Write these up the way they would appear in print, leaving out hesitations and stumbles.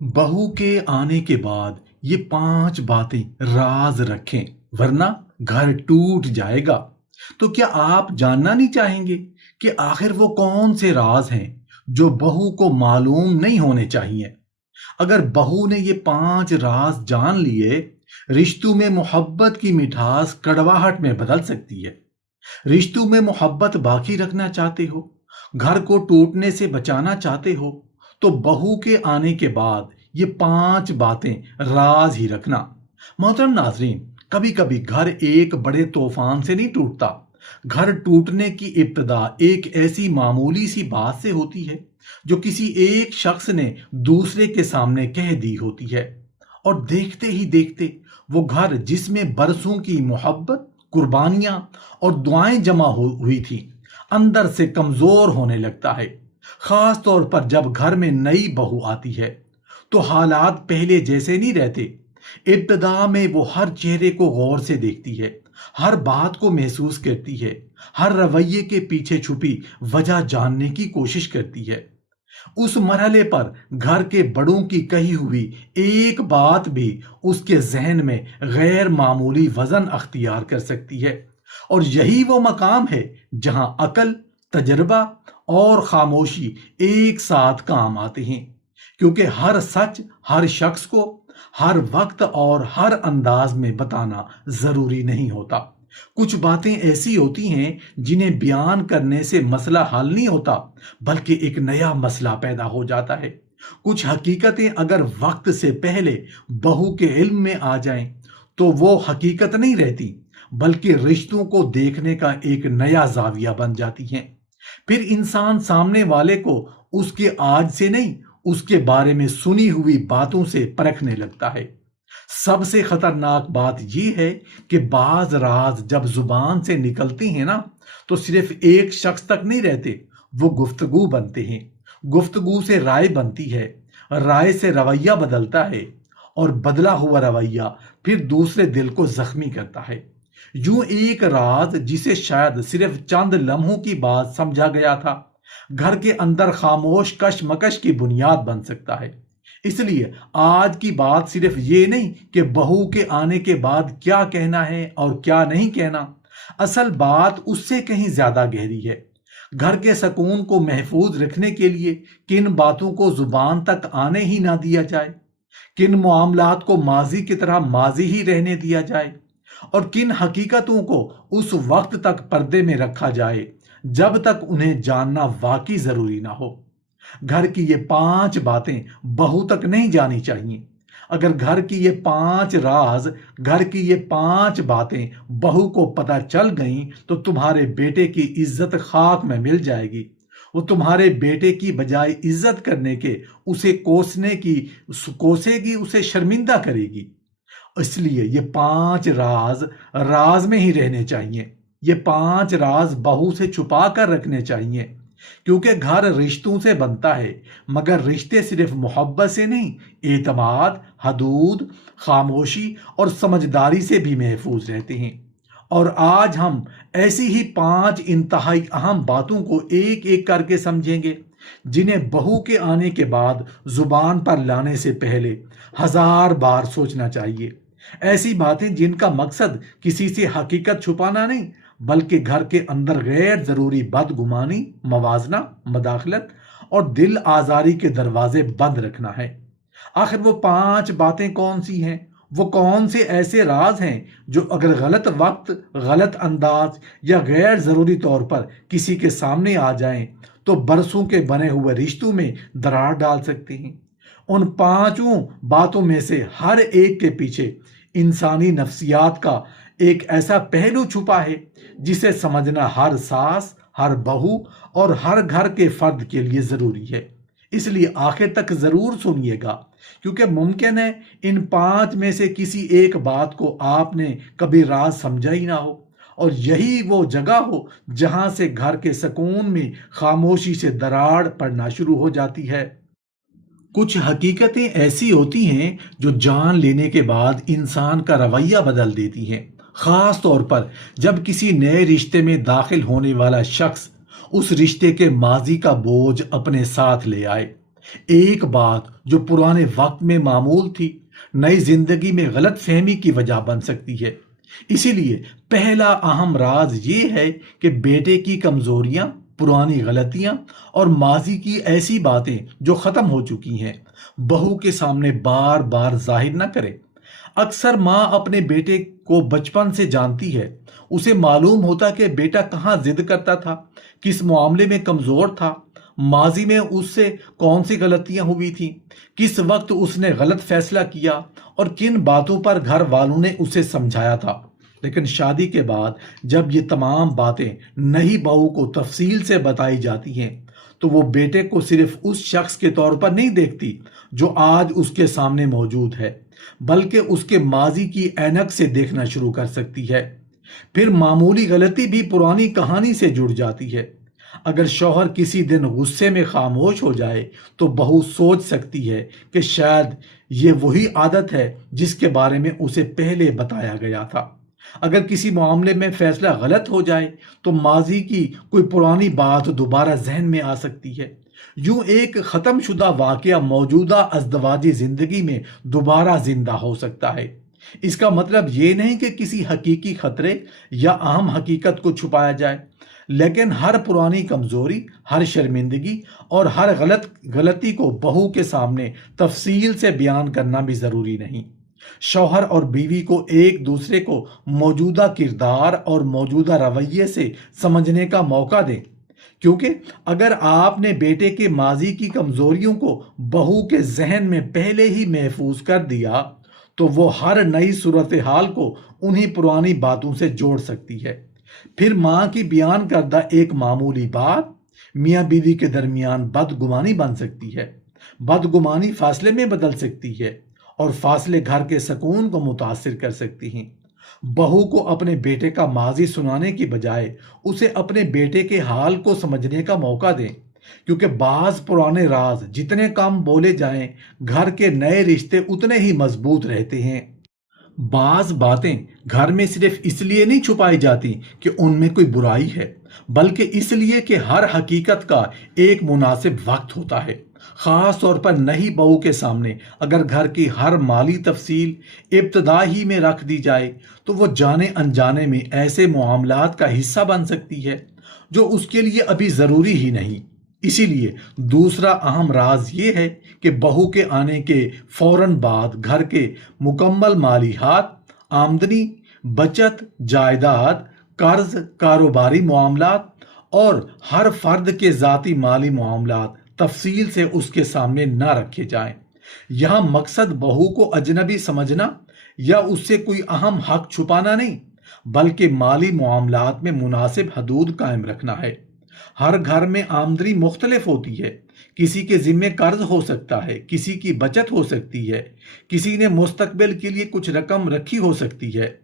बहू के आने के बाद ये 5 बातें राज रखें, वरना घर टूट जाएगा। तो क्या आप जानना नहीं चाहेंगे कि आखिर वो कौन से राज हैं जो बहू को मालूम नहीं होने चाहिए? अगर बहू ने ये 5 राज जान लिए, रिश्तों में मोहब्बत की मिठास कड़वाहट में बदल सकती है। रिश्तों में मोहब्बत बाकी रखना चाहते हो, घर को टूटने से बचाना चाहते हो, तो बहू के आने के बाद ये 5 बातें राज ही रखना। मोहतरम नाजरीन, कभी कभी घर एक बड़े तूफान से नहीं टूटता। घर टूटने की इब्तिदा एक ऐसी मामूली सी बात से होती है जो किसी एक शख्स ने दूसरे के सामने कह दी होती है, और देखते ही देखते वो घर जिसमें बरसों की मोहब्बत, कुर्बानियां और दुआएं जमा हुई थी, अंदर से कमजोर होने लगता है। खास तौर पर जब घर में नई बहू आती है तो हालात पहले जैसे नहीं रहते। इब्तिदा में वो हर चेहरे को गौर से देखती है, हर बात को महसूस करती है, हर रवैये के पीछे छुपी वजह जानने की कोशिश करती है। उस मरहले पर घर के बड़ों की कही हुई एक बात भी उसके जहन में गैर मामूली वजन अख्तियार कर सकती है। और यही वो मकाम है जहां अकल, तजर्बा और खामोशी एक साथ काम आते हैं, क्योंकि हर सच हर शख्स को हर वक्त और हर अंदाज में बताना जरूरी नहीं होता। कुछ बातें ऐसी होती हैं जिन्हें बयान करने से मसला हल नहीं होता, बल्कि एक नया मसला पैदा हो जाता है। कुछ हकीकतें अगर वक्त से पहले बहू के इल्म में आ जाएं, तो वो हकीकत नहीं रहती, बल्कि रिश्तों को देखने का एक नया जाविया बन जाती हैं। फिर इंसान सामने वाले को उसके आज से नहीं, उसके बारे में सुनी हुई बातों से परखने लगता है। सबसे खतरनाक बात यह है कि बाज राज जब जुबान से निकलती हैं ना, तो सिर्फ एक शख्स तक नहीं रहते, वो गुफ्तगू बनते हैं। गुफ्तगू से राय बनती है, राय से रवैया बदलता है, और बदला हुआ रवैया फिर दूसरे दिल को जख्मी करता है। यूं एक राज जिसे शायद सिर्फ चंद लम्हों की बात समझा गया था, घर के अंदर खामोश कशमकश की बुनियाद बन सकता है। इसलिए आज की बात सिर्फ ये नहीं कि बहू के आने के बाद क्या कहना है और क्या नहीं कहना। असल बात उससे कहीं ज्यादा गहरी है। घर के सुकून को महफूज रखने के लिए किन बातों को जुबान तक आने ही ना दिया जाए, किन मामलात को माजी की तरह माजी ही रहने दिया जाए, और किन हकीकतों को उस वक्त तक पर्दे में रखा जाए जब तक उन्हें जानना वाकई जरूरी ना हो। घर की ये 5 बातें बहू तक नहीं जानी चाहिए। अगर घर की ये 5 बातें बहू को पता चल गईं, तो तुम्हारे बेटे की इज्जत खाक में मिल जाएगी। वो तुम्हारे बेटे की बजाय इज्जत करने के उसे कोसेगी, उसे शर्मिंदा करेगी। इसलिए ये 5 राज राज में ही रहने चाहिए। ये 5 राज बहू से छुपा कर रखने चाहिए, क्योंकि घर रिश्तों से बनता है, मगर रिश्ते सिर्फ मोहब्बत से नहीं, एतमाद, हदूद, खामोशी और समझदारी से भी महफूज रहते हैं। और आज हम ऐसी ही 5 इंतहाई अहम बातों को एक एक करके समझेंगे, जिन्हें बहू के आने के बाद जुबान पर लाने से पहले 1000 बार सोचना चाहिए। ऐसी बातें जिनका मकसद किसी से हकीकत छुपाना नहीं, बल्कि घर के अंदर गैर जरूरी बदगुमानी, मवाजना, मदाखलत और दिल आजारी के दरवाजे बंद रखना है। आखिर वो 5 बातें कौन सी हैं? वो कौन से ऐसे राज हैं जो अगर गलत वक्त, गलत अंदाज या गैर जरूरी तौर पर किसी के सामने आ जाएं, तो बरसों के बने हुए रिश्तों में दरार डाल सकते हैं? उन 5 बातों में से हर एक के पीछे इंसानी नफ्सियात का एक ऐसा पहलू छुपा है जिसे समझना हर सास, हर बहू और हर घर के फर्द के लिए जरूरी है। इसलिए आखिर तक जरूर सुनिएगा, क्योंकि मुमकिन है इन 5 में से किसी एक बात को आपने कभी राज समझा ही ना हो, और यही वो जगह हो जहां से घर के सुकून में खामोशी से दरार पड़ना शुरू हो जाती है। कुछ हकीकतें ऐसी होती हैं जो जान लेने के बाद इंसान का रवैया बदल देती हैं। खास तौर पर जब किसी नए रिश्ते में दाखिल होने वाला शख्स उस रिश्ते के माजी का बोझ अपने साथ ले आए। ایک बात जो पुराने वक्त में मामूल थी नई जिंदगी में गलत फहमी की वजह बन सकती है। इसीलिए पहला अहम राज ये है कि बेटे की कमजोरियां, पुरानी गलतियां और माजी की ऐसी बातें जो खत्म हो चुकी हैं बहू के सामने बार बार जाहिर न करे। अक्सर माँ अपने बेटे को बचपन से जानती है। उसे मालूम होता कि बेटा कहाँ जिद करता था, किस मामले में कमजोर था, माजी में उससे कौन सी गलतियां हुई थी, किस वक्त उसने गलत फैसला किया और किन बातों पर घर वालों ने उसे समझाया था। लेकिन शादी के बाद जब ये तमाम बातें नई बहू को तफसील से बताई जाती हैं तो वो बेटे को सिर्फ उस शख्स के तौर पर नहीं देखती जो आज उसके सामने मौजूद है, बल्कि उसके माजी की ऐनक से देखना शुरू कर सकती है। फिर मामूली गलती भी पुरानी कहानी से जुड़ जाती है। अगर शौहर किसी दिन गुस्से में खामोश हो जाए तो बहू सोच सकती है कि शायद ये वही आदत है जिसके बारे में उसे पहले बताया गया था। अगर किसी मामले में फैसला गलत हो जाए तो माजी की कोई पुरानी बात दोबारा जहन में आ सकती है। यूं एक खत्म शुदा वाकया मौजूदा अज़दवाजी जिंदगी में दोबारा जिंदा हो सकता है। इसका मतलब ये नहीं कि किसी हकीकी खतरे या अहम हकीकत को छुपाया जाए, लेकिन हर पुरानी कमजोरी, हर शर्मिंदगी और हर गलती को बहू के सामने तफसील से बयान करना भी जरूरी नहीं। शौहर और बीवी को एक दूसरे को मौजूदा किरदार और मौजूदा रवैये से समझने का मौका दें, क्योंकि अगर आपने बेटे के माजी की कमजोरियों को बहू के जहन में पहले ही महफूज कर दिया तो वो हर नई सूरत हाल को उन्हीं पुरानी बातों से जोड़ सकती है। फिर माँ की बयान करदा एक मामूली बात मियाँ बीवी के दरमियान बदगुमानी बन सकती है। बदगुमानी फासले में बदल सकती है और फासले घर के सुकून को मुतासिर कर सकती हैं। बहू को अपने बेटे का माजी सुनाने की बजाय उसे अपने बेटे के हाल को समझने का मौका दें, क्योंकि बाज पुराने राज जितने कम बोले जाएं घर के नए रिश्ते उतने ही मजबूत रहते हैं। बाज बातें घर में सिर्फ इसलिए नहीं छुपाई जाती कि उनमें कोई बुराई है, बल्कि इसलिए कि हर हकीकत का एक मुनासिब वक्त होता है। खास तौर पर नई बहू के सामने अगर घर की हर माली तफसील इब्तदा ही में रख दी जाए तो वो जाने अनजाने में ऐसे मामलात का हिस्सा बन सकती है जो उसके लिए अभी ज़रूरी ही नहीं। इसीलिए दूसरा अहम राज ये है कि बहू के आने के फौरन बाद घर के मुकम्मल माली हाथ, आमदनी, बचत, जायदाद, कर्ज, कारोबारी मामलात और हर फर्द के ज़ाती माली मामलात तफसील से उसके सामने ना रखे जाएं। यहाँ मकसद बहू को अजनबी समझना या उससे कोई अहम हक छुपाना नहीं, बल्कि माली मामलात में मुनासिब हदूद कायम रखना है। हर घर में आमदनी मुख्तलिफ होती है। किसी के जिम्मे कर्ज हो सकता है, किसी की बचत हो सकती है, किसी ने मुस्तकबिल के लिए कुछ रकम रखी हो सकती है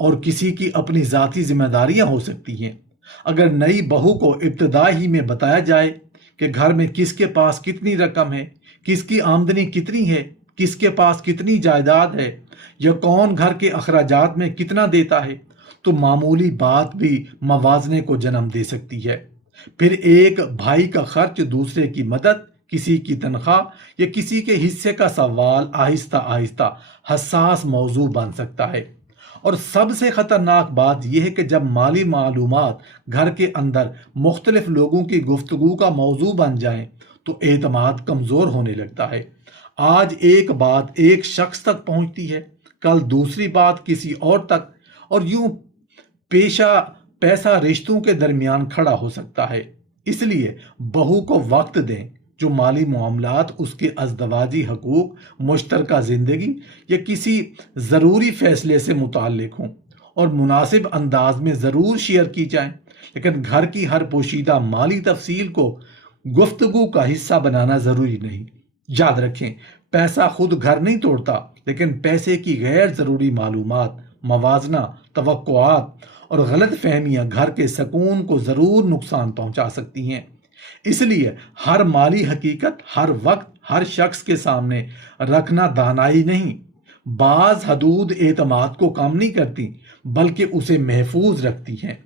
और किसी की अपनी ज़ाती जिम्मेदारियां हो सकती हैं। अगर नई बहू को इब्तदा ही में बताया जाए कि घर में किसके पास कितनी रकम है, किसकी आमदनी कितनी है, किसके पास कितनी जायदाद है या कौन घर के अखराजात में कितना देता है, तो मामूली बात भी मवाजने को जन्म दे सकती है। फिर एक भाई का खर्च, दूसरे की मदद, किसी की तनख्वाह या किसी के हिस्से का सवाल आहिस्ता आहिस्ता हसास मौजू बन सकता है। और सबसे खतरनाक बात यह है कि जब माली मालूमात घर के अंदर मुख्तलिफ लोगों की गुफ्तगू का मौजू बन जाएं तो एतमाद कमज़ोर होने लगता है। आज एक बात एक शख्स तक पहुंचती है, कल दूसरी बात किसी और तक, और यूं पेशा पैसा रिश्तों के दरमियान खड़ा हो सकता है। इसलिए बहू को वक्त दें। जो माली मामलात उसके अज़दवाजी हकूक, मुश्तरका ज़िंदगी या किसी ज़रूरी फ़ैसले से मुताल्लिक हों और मुनासिब अंदाज में ज़रूर शेयर की जाएं, लेकिन घर की हर पोशीदा माली तफसील को गुफ्तगू का हिस्सा बनाना ज़रूरी नहीं। याद रखें, पैसा खुद घर नहीं तोड़ता, लेकिन पैसे की गैर ज़रूरी मालूमात, मवाजना, तवक्कुआत और गलत फहमियाँ घर के सुकून को ज़रूर नुकसान पहुँचा सकती हैं। इसलिए हर माली हकीकत हर वक्त हर शख्स के सामने रखना दानाई नहीं। बाज हदूद एतमाद को कम नहीं करती, बल्कि उसे महफूज रखती हैं।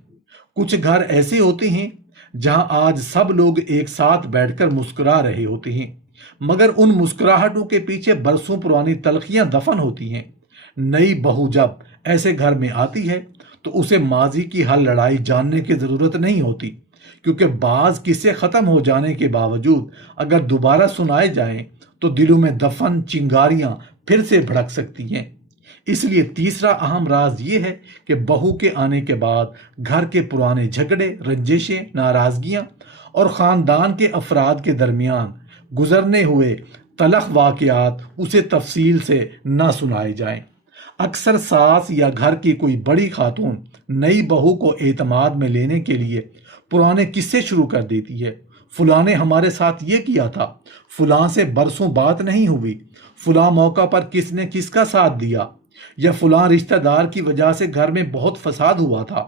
कुछ घर ऐसे होते हैं जहां आज सब लोग एक साथ बैठकर मुस्कुरा रहे होते हैं, मगर उन मुस्कुराहटों के पीछे बरसों पुरानी तलखियां दफन होती हैं। नई बहू जब ऐसे घर में आती है तो उसे माजी की हर लड़ाई जानने की ज़रूरत नहीं होती, क्योंकि बाज किस्से ख़त्म हो जाने के बावजूद अगर दोबारा सुनाए जाएं तो दिलों में दफन चिंगारियां फिर से भड़क सकती हैं। इसलिए तीसरा अहम राज ये है कि बहू के आने के बाद घर के पुराने झगड़े, रंजिशें, नाराज़गियाँ और ख़ानदान के अफराद के दरमियान गुजरने हुए तलख वाक़यात उसे तफसील से ना सुनाए जाएं। अक्सर सास या घर की कोई बड़ी खातून नई बहू को एतमाद में लेने के लिए पुराने किस्से शुरू कर देती है। फलां ने हमारे साथ ये किया था, फलां से बरसों बात नहीं हुई, फलां मौका पर किसने किसका साथ दिया, या फलां रिश्तेदार की वजह से घर में बहुत फसाद हुआ था।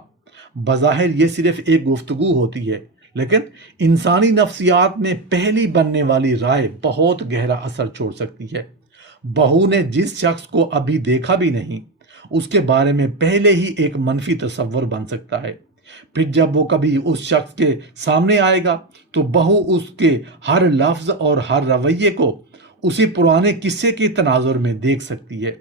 बज़ाहिर ये सिर्फ एक गुफ्तगू होती है, लेकिन इंसानी नफ्सियात में पहली बनने वाली राय बहुत गहरा असर छोड़ सकती है। बहू ने जिस शख्स को अभी देखा भी नहीं, उसके बारे में पहले ही एक मनफी तस्वर बन सकता है। फिर जब वो कभी उस शख्स के सामने आएगा तो बहू उसके हर लफ्ज़ और हर रवैये को उसी पुराने किस्से के तनाजुर में देख सकती है।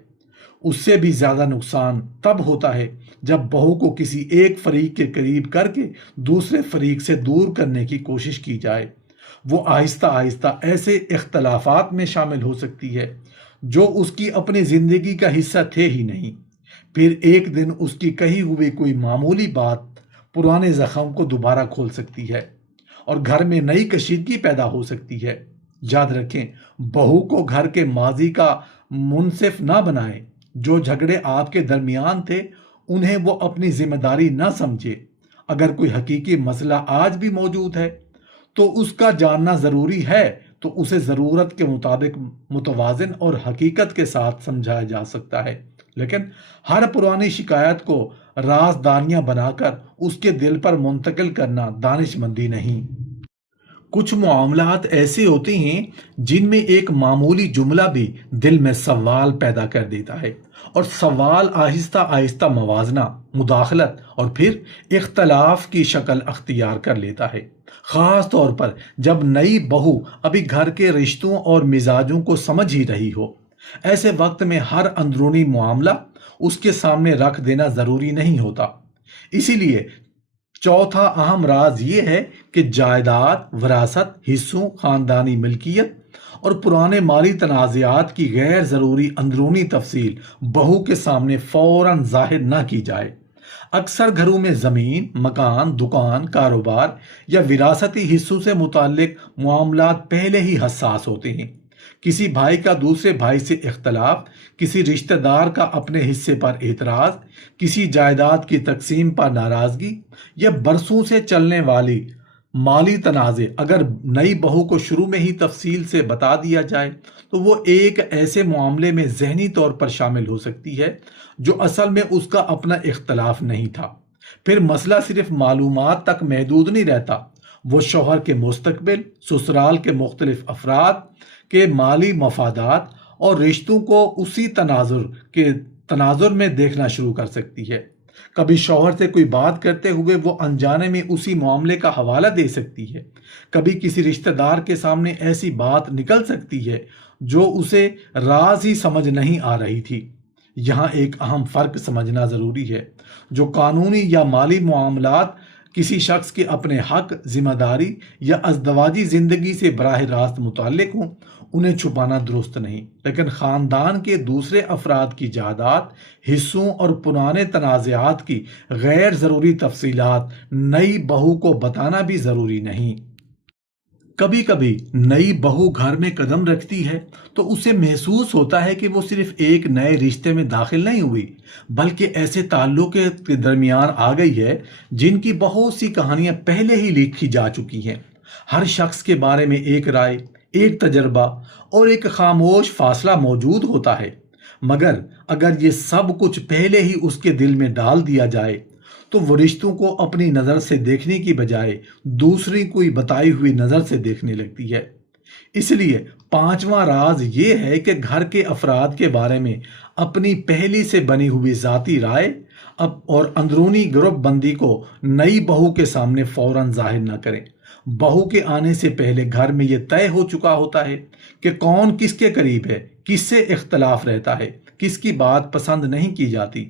उससे भी ज़्यादा नुकसान तब होता है जब बहू को किसी एक फरीक के करीब करके दूसरे फरीक से दूर करने की कोशिश की जाए। वो आहिस्ता आहिस्ता ऐसे इख्तलाफात में शामिल हो सकती है जो उसकी अपनी ज़िंदगी का हिस्सा थे ही नहीं। फिर एक दिन उसकी कही हुई कोई मामूली बात पुराने ज़ख्म को दोबारा खोल सकती है और घर में नई कशीदगी पैदा हो सकती है। याद रखें, बहू को घर के माजी का मुनसिफ ना बनाएं। जो झगड़े आपके दरमियान थे उन्हें वो अपनी जिम्मेदारी ना समझे। अगर कोई हकीकी मसला आज भी मौजूद है तो उसका जानना ज़रूरी है, तो उसे ज़रूरत के मुताबिक मुतवाज़िन और हकीकत के साथ समझाया जा सकता है। लेकिन हर पुरानी शिकायत को राजदानियां बनाकर उसके दिल पर मुंतकिल करना दानिशमंदी नहीं। कुछ मामलात ऐसे होते हैं जिनमें एक मामूली जुमला भी दिल में सवाल पैदा कर देता है, और सवाल आहिस्ता आहिस्ता मवाजना, मुदाखलत और फिर इख्तलाफ की शक्ल अख्तियार कर लेता है। ख़ास तौर पर जब नई बहू अभी घर के रिश्तों और मिजाजों को समझ ही रही हो। ऐसे वक्त में हर अंदरूनी मामला उसके सामने रख देना ज़रूरी नहीं होता। इसीलिए चौथा अहम राज ये है कि जायदाद, वरासत, हिस्सों, ख़ानदानी मिल्कियत और पुराने माली तनाज़ात की गैर ज़रूरी अंदरूनी तफसील बहू के सामने फ़ौरन ज़ाहिर ना की जाए। अक्सर घरों में ज़मीन, मकान, दुकान, कारोबार या विरासती हिस्सों से मुताल्लिक मामलात पहले ही हसास होते हैं। किसी भाई का दूसरे भाई से इख्तलाफ, किसी रिश्तेदार का अपने हिस्से पर एतराज़, किसी जायदाद की तकसीम पर नाराज़गी या बरसों से चलने वाली माली तनाज़े अगर नई बहू को शुरू में ही तफसील से बता दिया जाए तो वो एक ऐसे मामले में ज़हनी तौर पर शामिल हो सकती है जो असल में उसका अपना इख्तलाफ नहीं था। फिर मसला सिर्फ मालूमात तक महदूद नहीं रहता, वो शौहर के मुस्तकबिल, ससुराल के मुख्तलिफ अफराद के माली मफादात और रिश्तों को उसी तनाजुर में देखना शुरू कर सकती है। कभी शौहर से कोई बात करते हुए वो अनजाने में उसी मामले का हवाला दे सकती है। कभी किसी रिश्तेदार के सामने ऐसी बात निकल सकती है जो उसे राज ही समझ नहीं आ रही थी। यहाँ एक अहम फ़र्क समझना ज़रूरी है। जो कानूनी या माली मामलात किसी शख्स के अपने हक, जिम्मेदारी या अज़दवाजी ज़िंदगी से बराह रास्त मुताल्लिक हों, उन्हें छुपाना दुरुस्त नहीं। लेकिन ख़ानदान के दूसरे अफराद की जायदाद, हिस्सों और पुराने तनाज़ात की गैर ज़रूरी तफसीलात नई बहू को बताना भी ज़रूरी नहीं। कभी कभी नई बहू घर में कदम रखती है तो उसे महसूस होता है कि वो सिर्फ एक नए रिश्ते में दाखिल नहीं हुई, बल्कि ऐसे ताल्लुक के दरमियान आ गई है जिनकी बहुत सी कहानियां पहले ही लिखी जा चुकी हैं। हर शख्स के बारे में एक राय, एक तजर्बा और एक खामोश फासला मौजूद होता है, मगर अगर ये सब कुछ पहले ही उसके दिल में डाल दिया जाए तो वो रिश्तों को अपनी नज़र से देखने की बजाय दूसरी कोई बताई हुई नज़र से देखने लगती है। इसलिए पांचवा राज ये है कि घर के अफराद के बारे में अपनी पहली से बनी हुई ज़ाती राय और अंदरूनी ग्रुप बंदी को नई बहू के सामने फ़ौरन जाहिर न करें, बहू के आने से पहले घर में ये तय हो चुका होता है कि कौन किसके करीब है, किससे इख्तलाफ रहता है, किसकी बात पसंद नहीं की जाती,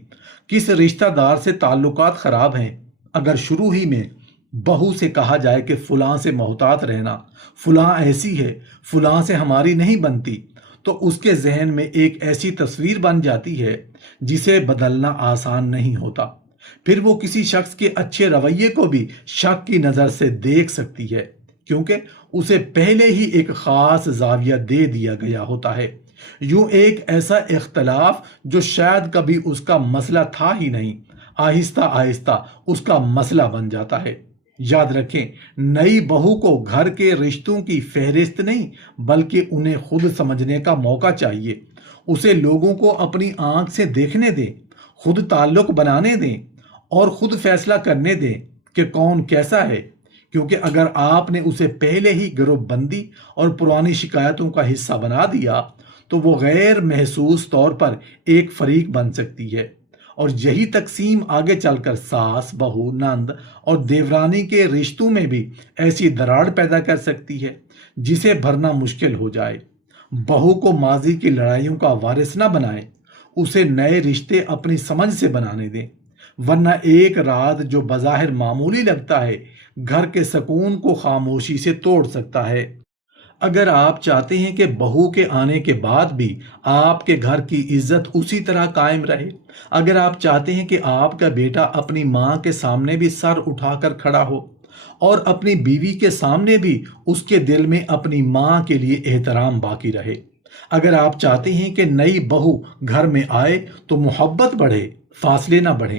किस रिश्तेदार से ताल्लुकात खराब हैं। अगर शुरू ही में बहू से कहा जाए कि फलां से मोहतात रहना, फलां ऐसी है, फलां से हमारी नहीं बनती, तो उसके जहन में एक ऐसी तस्वीर बन जाती है जिसे बदलना आसान नहीं होता। फिर वो किसी शख्स के अच्छे रवैये को भी शक की नज़र से देख सकती है, क्योंकि उसे पहले ही एक ख़ास जाविया दे दिया गया होता है। यूं एक ऐसा इख्तलाफ जो शायद कभी उसका मसला था ही नहीं, आहिस्ता आहिस्ता उसका मसला बन जाता है। याद रखें, नई बहू को घर के रिश्तों की फहरिस्त नहीं, बल्कि उन्हें खुद समझने का मौका चाहिए। उसे लोगों को अपनी आंख से देखने दें, खुद ताल्लुक बनाने दें और खुद फैसला करने दें कि कौन कैसा है। क्योंकि अगर आपने उसे पहले ही गिरोहबंदी और पुरानी शिकायतों का हिस्सा बना दिया, तो वो गैर महसूस तौर पर एक फरीक बन सकती है। और यही तकसीम आगे चलकर सास, बहू, नंद और देवरानी के रिश्तों में भी ऐसी दरार पैदा कर सकती है जिसे भरना मुश्किल हो जाए। बहू को माजी की लड़ाइयों का वारिस न बनाएं, उसे नए रिश्ते अपनी समझ से बनाने दें, वरना एक रात जो बज़ाहिर मामूली लगता है, घर के सुकून को खामोशी से तोड़ सकता है। अगर आप चाहते हैं कि बहू के आने के बाद भी आपके घर की इज्जत उसी तरह कायम रहे, अगर आप चाहते हैं कि आपका बेटा अपनी माँ के सामने भी सर उठाकर खड़ा हो और अपनी बीवी के सामने भी उसके दिल में अपनी माँ के लिए एहतराम बाकी रहे, अगर आप चाहते हैं कि नई बहू घर में आए तो मोहब्बत बढ़े, फासले ना बढ़े,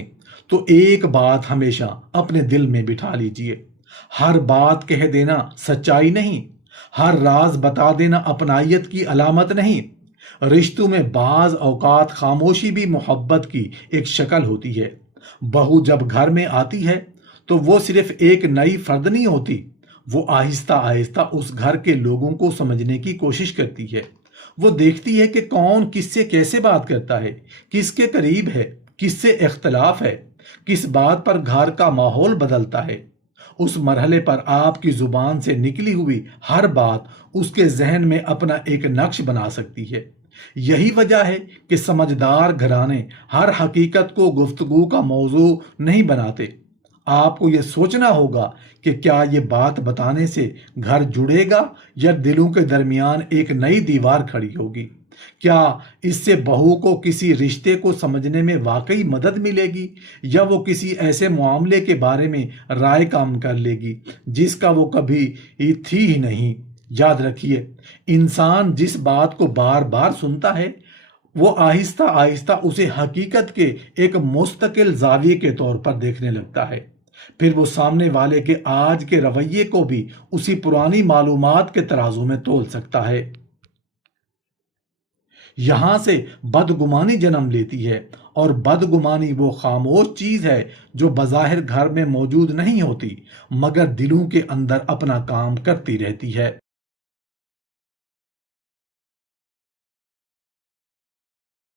तो एक बात हमेशा अपने दिल में बिठा लीजिए। हर बात कह देना सच्चाई नहीं, हर राज बता देना अपनायत की अलामत नहीं। रिश्तों में बाज औकात खामोशी भी मोहब्बत की एक शक्ल होती है। बहू जब घर में आती है तो वो सिर्फ एक नई फर्द नहीं होती, वो आहिस्ता आहिस्ता उस घर के लोगों को समझने की कोशिश करती है। वो देखती है कि कौन किससे कैसे बात करता है, किसके करीब है, किससे इख्तलाफ है, किस बात पर घर का माहौल बदलता है। उस मरहले पर आपकी जुबान से निकली हुई हर बात उसके जहन में अपना एक नक्श बना सकती है। यही वजह है कि समझदार घराने हर हकीकत को गुफ्तगू का मौजू नहीं बनाते। आपको यह सोचना होगा कि क्या ये बात बताने से घर जुड़ेगा या दिलों के दरमियान एक नई दीवार खड़ी होगी। क्या इससे बहू को किसी रिश्ते को समझने में वाकई मदद मिलेगी या वो किसी ऐसे मामले के बारे में राय काम कर लेगी जिसका वो कभी थी ही नहीं। याद रखिए, इंसान जिस बात को बार बार सुनता है वो आहिस्ता आहिस्ता उसे हकीकत के एक मुस्तकिल जाविये के तौर पर देखने लगता है। फिर वो सामने वाले के आज के रवैये को भी उसी पुरानी मालूमात के तराजू में तोल सकता है। यहां से बदगुमानी जन्म लेती है, और बदगुमानी वो खामोश चीज है जो बज़ाहिर घर में मौजूद नहीं होती, मगर दिलों के अंदर अपना काम करती रहती है।